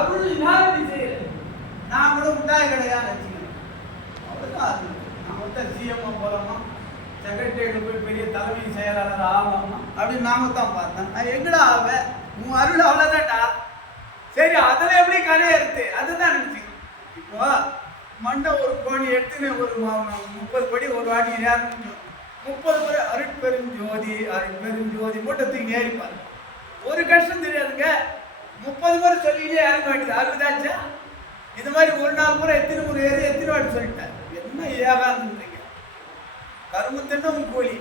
அருள்னால் நீ செய்யற நான் கூட முட்டாய் கடையாக வச்சுக்கிறேன் அவ்வளோதான் நான் ஒருத்தர் சிஎம்ஓ போகிறோமா செக்ரட்டரியில் போய் பெரிய தலைமை செயலாளர் ஆகலாமா அப்படின்னு நாம தான் பார்த்தேன் நான் எங்கடா ஆவேன் உன் அருள் அவ்வளோதான்டா சரி அதில் எப்படி இருக்கு அதுதான் நினச்சி இப்போ மண்டை ஒரு கோணி எடுத்துன்னு ஒரு முப்பது படி ஒரு வாடி நேரம் முப்பது முறை அருட்பெருஞ்சோதி அருட்பெருஞ்சோதி மூட்டத்துக்கு ஏறிப்பாரு. ஒரு கஷ்டம் தெரியாதுங்க. முப்பது முறை சொல்லிக்கிட்டே யாரும் வேண்டியது அறுபதாச்சா இது மாதிரி ஒரு நாள் பூரா எத்தனை முறை ஏறி எத்தனை வாட்டி சொல்லிட்டேன் என்ன ஏகாந்தீங்க கரும்பு தின்னும் கூலி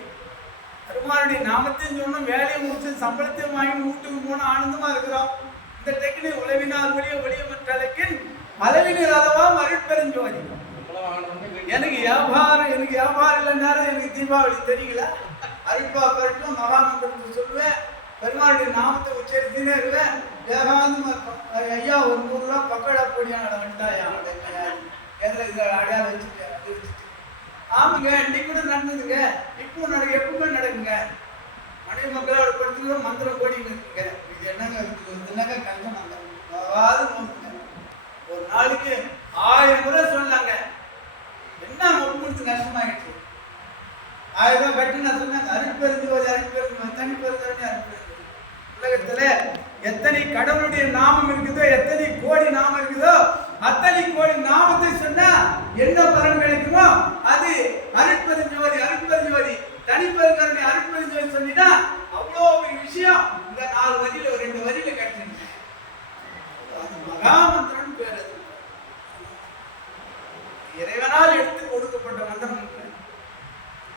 பெருமானுடைய நாமத்தையும் சொன்னோம் வேலையை முடிச்சு சம்பளத்தையும் வாங்கி வீட்டுக்கு போன ஆனந்தமாக இருக்கிறோம். இந்த டெக்னிக் உழவினால் ஒளிய ஒளிய மற்றளக்கின் அளவினர் அளவா மறுப்பெருஞ்சோதி எனக்கு வியாபாரம் எனக்கு வியாபாரம் இல்லைன்னாலும் எனக்கு தீபாவளி தெரியல. அருட்பா பெருட்டும் மகாமந்திரத்தை சொல்லுவேன். பெருமாளுடைய நாமத்தை உச்சரித்துனே இருவேன் வேகாந்தமா இருக்கும் ஐயா ஒரு நூறு ரூபா பக்கடா பொடியான வந்துட்டாயா எதில் இதில் அடையாளம் வச்சுட்டு அது வச்சுட்டு ஆமாங்க இன்னைக்கு கூட நடந்ததுங்க இப்போ நடக்கு எப்பவுமே நடக்குங்க மனைவி மக்களோட படுத்துக்கிற மந்திரம் கோடி இருக்குங்க இது என்னங்க இருக்குது என்னங்க கஷ்டம் அந்த ஒரு நாளைக்கு ஆயிரம் முறை சொன்னாங்க. என்ன ஒப்புமுடிச்சு கஷ்டமாயிடுச்சு ஆயிரம் ரூபாய் கட்டி நான் சொன்னாங்க. அருட்பெருந்து ஒரு அருட்பெருந்து தனி பெருந்தனி எத்தனை கடவுளுடைய நாமம் இருக்குதோ எத்தனை கோடி நாமம் இருக்குதோ அத்தனை கோடி நாமத்தை சொன்னா என்ன பலன் கிடைக்குமோ அது அருட்பெருஞ்சோதி அருட்பெருஞ்சோதி தனிப்பெருங்கருணை அருட்பெருஞ்சோதி சொன்னீங்கன்னா அவ்வளோ ஒரு விஷயம் இந்த நாலு வரியில ஒரு ரெண்டு வரியில கிடைச்சிருங்க அது மகாமந்திரன் பேர் அது. இறைவனால் எடுத்து கொடுக்கப்பட்ட மந்தமு